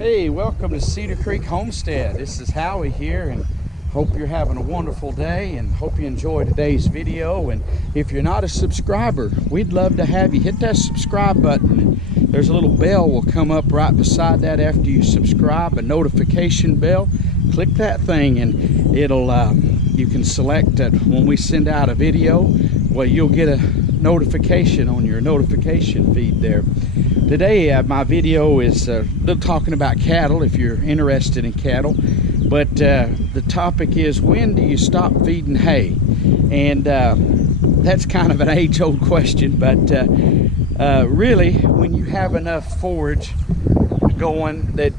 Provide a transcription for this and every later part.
Hey, welcome to Cedar Creek Homestead. This is Howie here, and hope you're having a wonderful day and hope you enjoy today's video. And if you're not a subscriber, we'd love to have you. Hit that subscribe button. There's a little bell will come up right beside that after you subscribe, a notification bell. Click that thing and it'll you can select that when we send out a video. Well, you'll get a notification on your notification feed there. Today my video is talking about cattle, if you're interested in cattle, but the topic is, when do you stop feeding hay? And that's kind of an age-old question, but really, when you have enough forage going that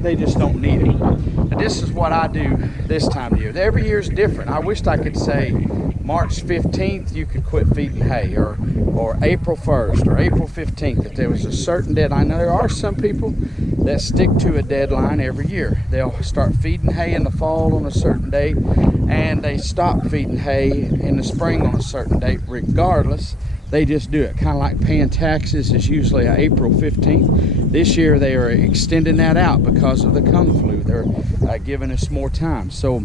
they just don't need it. And this is what I do this time of year. Every year is different. I wished I could say March 15th you could quit feeding hay, or April 1st or April 15th, that there was a certain deadline. I know there are some people that stick to a deadline every year. They'll start feeding hay in the fall on a certain date, and they stop feeding hay in the spring on a certain date. Regardless, they just do it. Kind of like paying taxes is usually April 15th. This year they are extending that out because of the kung flu. They're giving us more time. So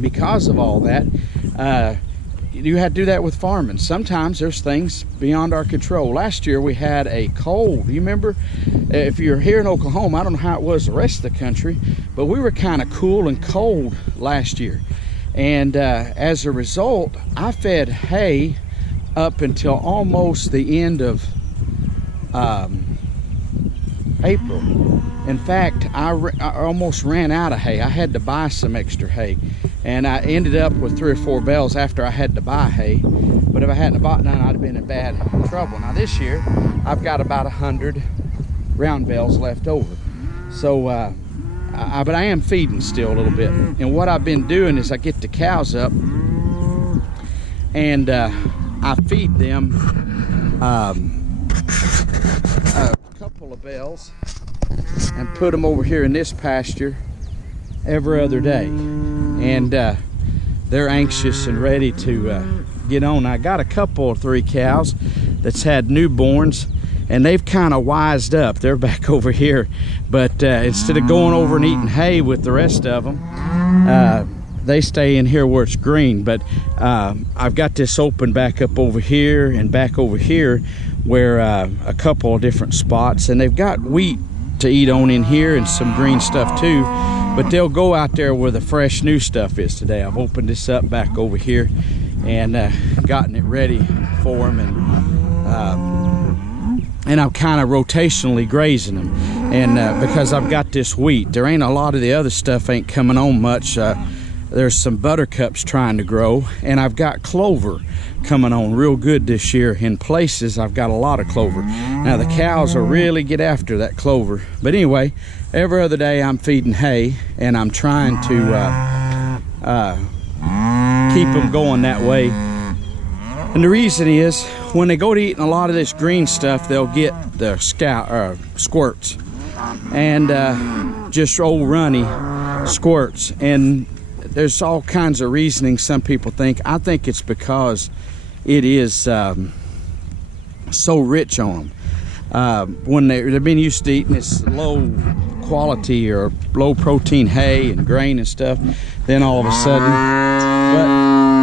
because of all that, you had to do that with farming. Sometimes there's things beyond our control. Last year we had a cold. You remember, if you're here in Oklahoma, I don't know how it was the rest of the country, but we were kind of cool and cold last year. And as a result, I fed hay up until almost the end of April. In fact, I almost ran out of hay. I had to buy some extra hay, and I ended up with 3 or 4 bales after I had to buy hay. But if I hadn't bought none, I'd have been in bad trouble. Now this year I've got about 100 round bales left over, so but I am feeding still a little bit. And what I've been doing is I get the cows up and I feed them a couple of bales and put them over here in this pasture every other day. And they're anxious and ready to get on. I got a couple of 3 cows that's had newborns, and they've kind of wised up. They're back over here, but instead of going over and eating hay with the rest of them, they stay in here where it's green. But I've got this open back up over here and back over here where a couple of different spots, and they've got wheat to eat on in here and some green stuff too, but they'll go out there where the fresh new stuff is today. I've opened this up back over here and gotten it ready for them, and I'm kind of rotationally grazing them. And because I've got this wheat, there ain't a lot of the other stuff ain't coming on much. There's some buttercups trying to grow, and I've got clover coming on real good this year. In places I've got a lot of clover. Now the cows will really get after that clover. But anyway, every other day I'm feeding hay, and I'm trying to keep them going that way. And the reason is, when they go to eating a lot of this green stuff, they'll get the squirts, and just old runny squirts. And there's all kinds of reasoning some people think. I think it's because it is so rich on them. When they've been used to eating this low quality or low protein hay and grain and stuff, then all of a sudden,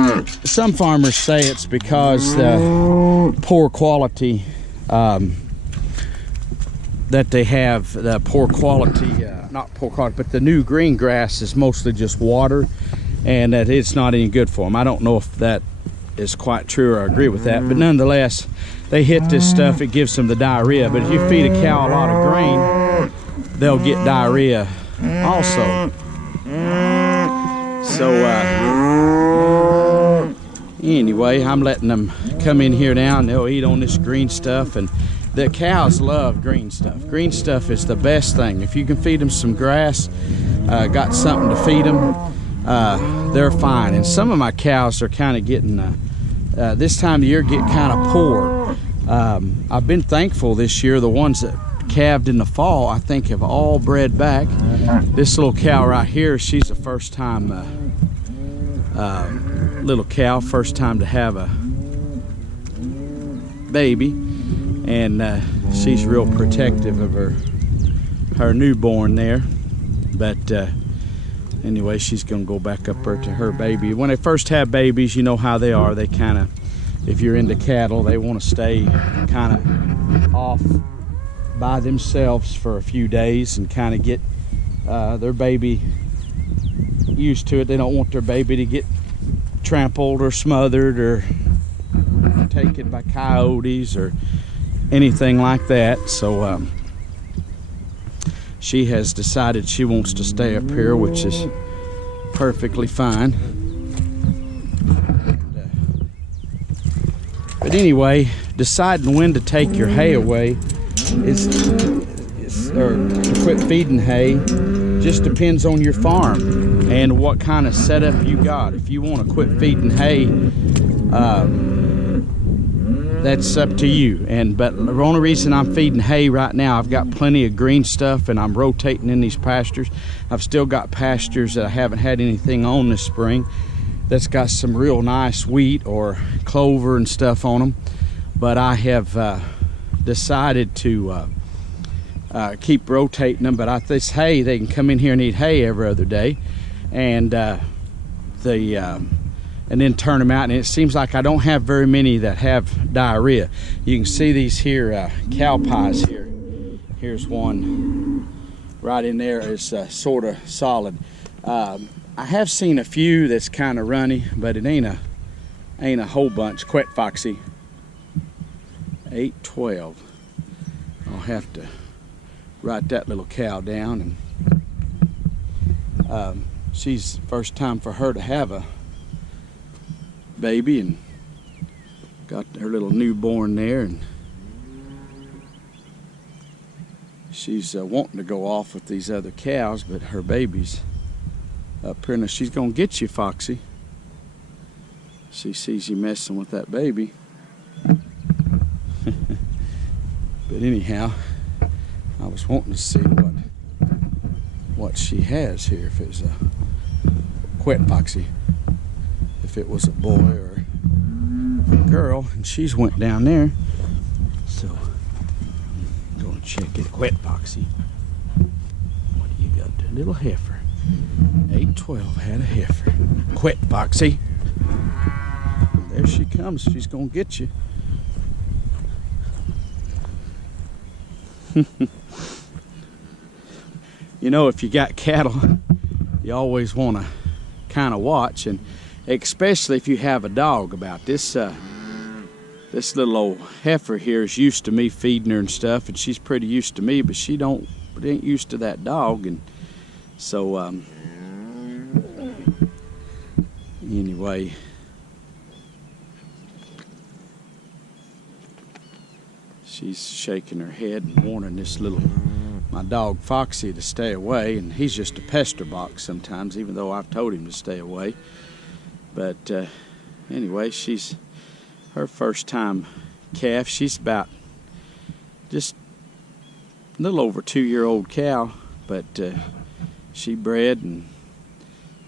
but some farmers say it's because the poor quality that they have, the poor quality, not poor quality, but the new green grass is mostly just water, and that it's not any good for them. I don't know if that is quite true or I agree with that, but nonetheless, they hit this stuff, it gives them the diarrhea. But if you feed a cow a lot of grain, they'll get diarrhea also. So anyway, I'm letting them come in here now, and they'll eat on this green stuff. And the cows love green stuff. Green stuff is the best thing. If you can feed them some grass, got something to feed them, they're fine. And some of my cows are kind of getting, this time of year, get kind of poor. I've been thankful this year. The ones that calved in the fall, I think, have all bred back. This little cow right here, she's a first time little cow, first time to have a baby. And she's real protective of her her newborn there. But anyway, she's gonna go back up there to her baby. When they first have babies, you know how they are. They kind of, if you're into cattle, they want to stay kind of off by themselves for a few days and kind of get their baby used to it. They don't want their baby to get trampled or smothered or taken by coyotes or anything like that. So she has decided she wants to stay up here, which is perfectly fine. But anyway, deciding when to take your hay away or to quit feeding hay just depends on your farm and what kind of setup you got. If you want to quit feeding hay, that's up to you. But the only reason I'm feeding hay right now, I've got plenty of green stuff and I'm rotating in these pastures. I've still got pastures that I haven't had anything on this spring that's got some real nice wheat or clover and stuff on them. But I have decided to keep rotating them. But this hay, they can come in here and eat hay every other day, and and then turn them out. And it seems like I don't have very many that have diarrhea. You can see these here cow pies here. Here's one right in there is sort of solid. I have seen a few that's kind of runny, but it ain't a whole bunch. Quet Foxy, 812. I'll have to write that little cow down. And she's first time for her to have a baby, and got her little newborn there, and she's wanting to go off with these other cows, but her baby's up here. Now she's gonna get you, Foxy. She sees you messing with that baby. But anyhow, I was wanting to see what she has here, if it's a Quet Foxy, if it was a boy or a girl. And she's went down there, so I'm gonna check it. Quet Foxy, what do you got there? Little heifer. 812 had a heifer. Quet Foxy, there she comes. She's gonna get you. You know, if you got cattle, you always want to kind of watch, and especially if you have a dog about this. This little old heifer here is used to me feeding her and stuff, and she's pretty used to me, but she ain't used to that dog. And so anyway, she's shaking her head and warning my dog Foxy to stay away, and he's just a pester box sometimes, even though I've told him to stay away. But anyway, she's her first time calf. She's about just a little over 2-year-old cow, but she bred, and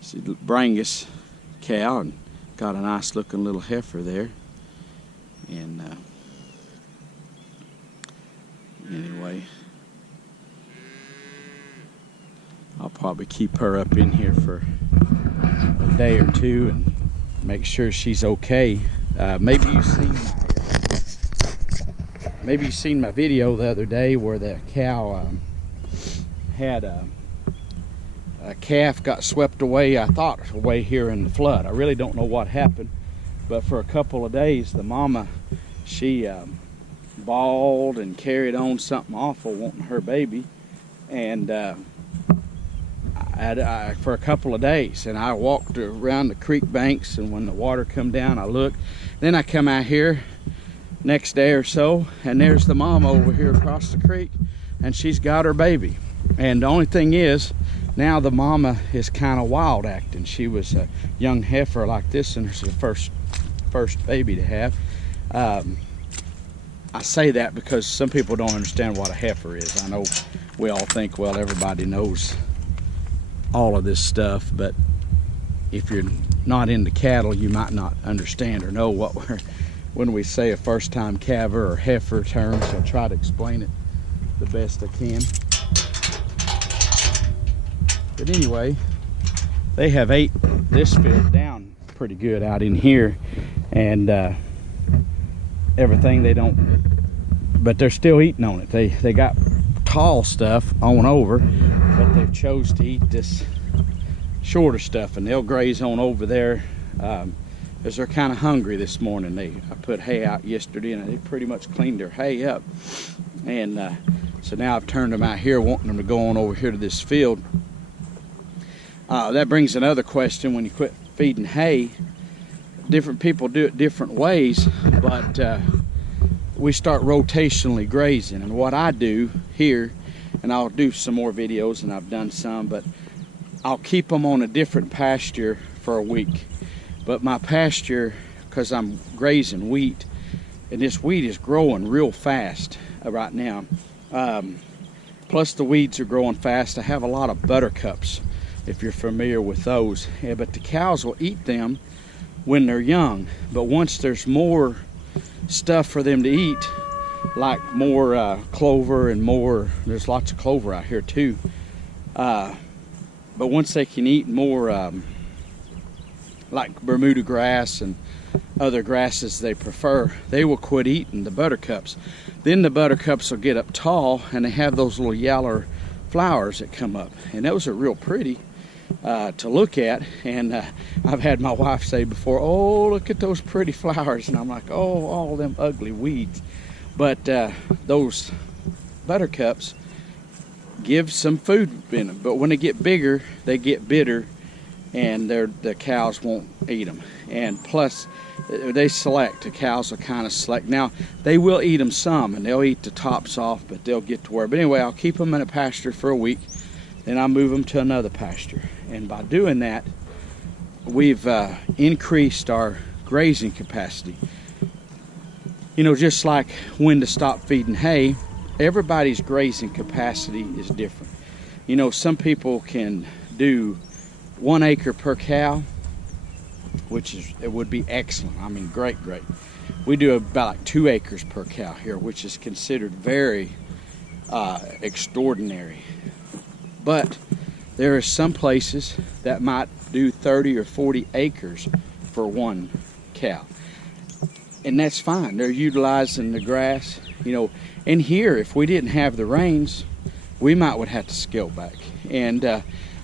she's a Brangus cow, and got a nice looking little heifer there. And anyway, I'll probably keep her up in here for a day or two and make sure she's okay. Maybe you've seen my video the other day where the cow had a calf got swept away, I thought away here in the flood. I really don't know what happened, but for a couple of days the mama, she bawled and carried on something awful wanting her baby. And for a couple of days, and I walked around the creek banks, and when the water come down I looked. Then I come out here next day or so, and there's the mama over here across the creek, and she's got her baby. And the only thing is, now the mama is kind of wild acting. She was a young heifer like this, and it's the first baby to have. I say that because some people don't understand what a heifer is. I know we all think, well, everybody knows all of this stuff, but if you're not into cattle, you might not understand or know what when we say a first-time calver or heifer term. So I'll try to explain it the best I can. But anyway, they have ate this field down pretty good out in here, and everything they don't, but they're still eating on it. They got tall stuff on over, but they chose to eat this shorter stuff, and they'll graze on over there because they're kind of hungry this morning. I put hay out yesterday, and they pretty much cleaned their hay up, and so now I've turned them out here, wanting them to go on over here to this field. That brings another question. When you quit feeding hay, different people do it different ways, but we start rotationally grazing. And what I do here, and I'll do some more videos, and I've done some, but I'll keep them on a different pasture for a week. But my pasture, because I'm grazing wheat, and this wheat is growing real fast right now, plus the weeds are growing fast. I have a lot of buttercups, if you're familiar with those. Yeah, but the cows will eat them when they're young, but once there's more stuff for them to eat, like more clover and more, there's lots of clover out here too, but once they can eat more like Bermuda grass and other grasses they prefer, they will quit eating the buttercups. Then the buttercups will get up tall, and they have those little yellow flowers that come up, and those are real pretty to look at. And I've had my wife say before, "Oh, look at those pretty flowers," and I'm like, "Oh, all them ugly weeds." But those buttercups give some food in them, but when they get bigger, they get bitter, and the cows won't eat them. And plus, they select. The cows will kind of select. Now, they will eat them some, and they'll eat the tops off, but they'll get to where. But anyway, I'll keep them in a pasture for a week, then I'll move them to another pasture. And by doing that, we've increased our grazing capacity. You know, just like when to stop feeding hay, everybody's grazing capacity is different. You know, some people can do 1 acre per cow, which it would be excellent. I mean, great. We do about like 2 acres per cow here, which is considered very extraordinary. But there are some places that might do 30 or 40 acres for 1 cow, and that's fine. They're utilizing the grass, you know. And here, if we didn't have the rains, we would have to scale back. And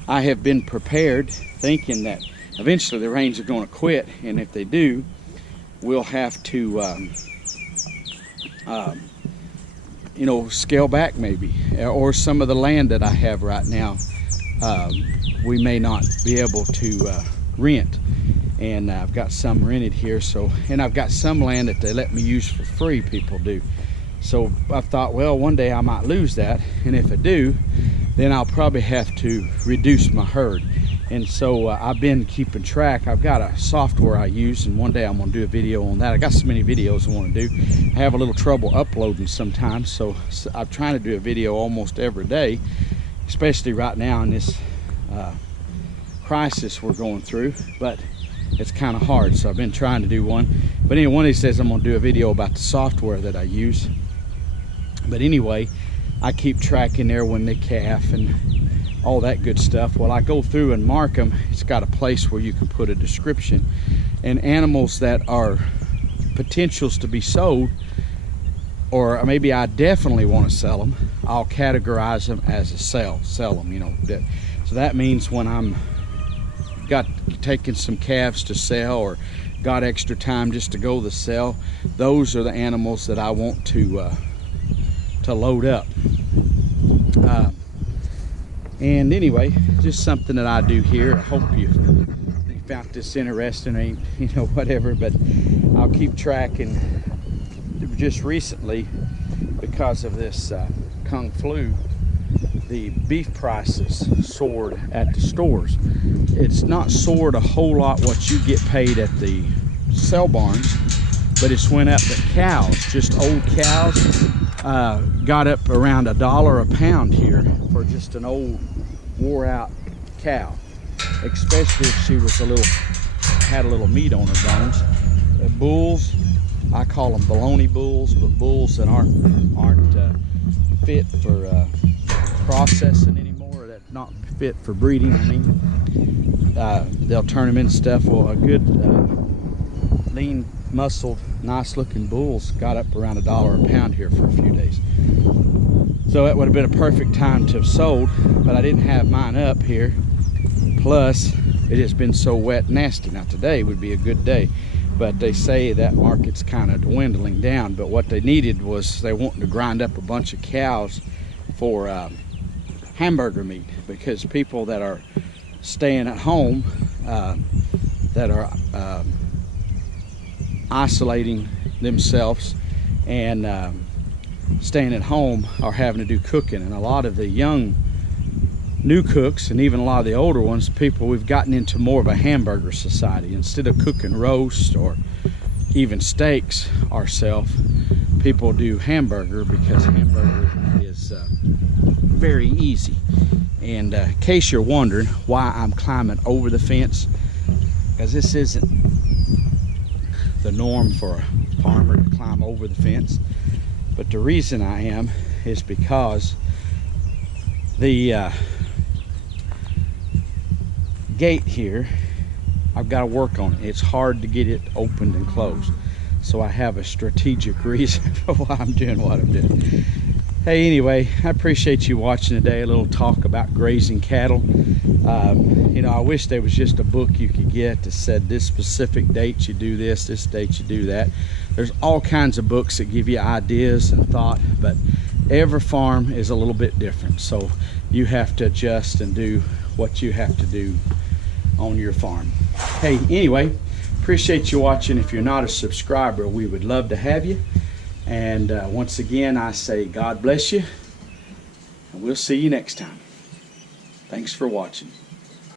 I have been prepared, thinking that eventually the rains are going to quit, and if they do, we'll have to you know, scale back maybe. Or some of the land that I have right now, we may not be able to rent. And I've got some rented here, so, and I've got some land that they let me use for free, people do. So I thought, well, one day I might lose that, and if I do, then I'll probably have to reduce my herd. And so I've been keeping track. I've got a software I use, and one day I'm going to do a video on that. I got so many videos I want to do. I have a little trouble uploading sometimes, so I'm trying to do a video almost every day, especially right now in this crisis we're going through. But it's kind of hard, so I've been trying to do one. But anyway, one of these days I'm going to do a video about the software that I use. But anyway, I keep tracking there when they calf and all that good stuff. Well, I go through and mark them. It's got a place where you can put a description. And animals that are potentials to be sold, or maybe I definitely want to sell them, I'll categorize them as a sell them, you know. So that means when I'm taking some calves to sell, or got extra time just to go to sell, those are the animals that I want to load up. And anyway, just something that I do here. I hope you found this interesting, or, you know, whatever, but I'll keep track. And just recently, because of this Kung Flu, the beef prices soared at the stores. It's not soared a whole lot what you get paid at the sale barns, but it's went up. The cows, just old cows, got up around $1 a pound here for just an old wore out cow, especially if she was had a little meat on her bones. Bulls, I call them baloney bulls, but bulls that aren't fit for processing anymore. That not fit for breeding. I mean, they'll turn them into stuff. Well, a good lean muscled nice looking bulls got up around $1 a pound here for a few days. So that would have been a perfect time to have sold, but I didn't have mine up here. Plus it has been so wet and nasty. Now today would be a good day, but they say that market's kind of dwindling down. But what they needed was, they wanted to grind up a bunch of cows for hamburger meat, because people that are staying at home, that are isolating themselves and staying at home, are having to do cooking. And a lot of the young new cooks, and even a lot of the older ones, people, we've gotten into more of a hamburger society. Instead of cooking roast or even steaks ourselves, people do hamburger, because hamburger is very easy. And in case you're wondering why I'm climbing over the fence, because this isn't the norm for a farmer to climb over the fence, but the reason I am is because the gate here, I've got to work on it. It's hard to get it opened and closed, so I have a strategic reason for why I'm doing what I'm doing. Hey, anyway, I appreciate you watching today. A little talk about grazing cattle. You know, I wish there was just a book you could get that said this specific date you do this, this date you do that. There's all kinds of books that give you ideas and thought, but every farm is a little bit different, so you have to adjust and do what you have to do on your farm. Hey, anyway, appreciate you watching. If you're not a subscriber, we would love to have you. And once again, I say God bless you, and we'll see you next time. Thanks for watching.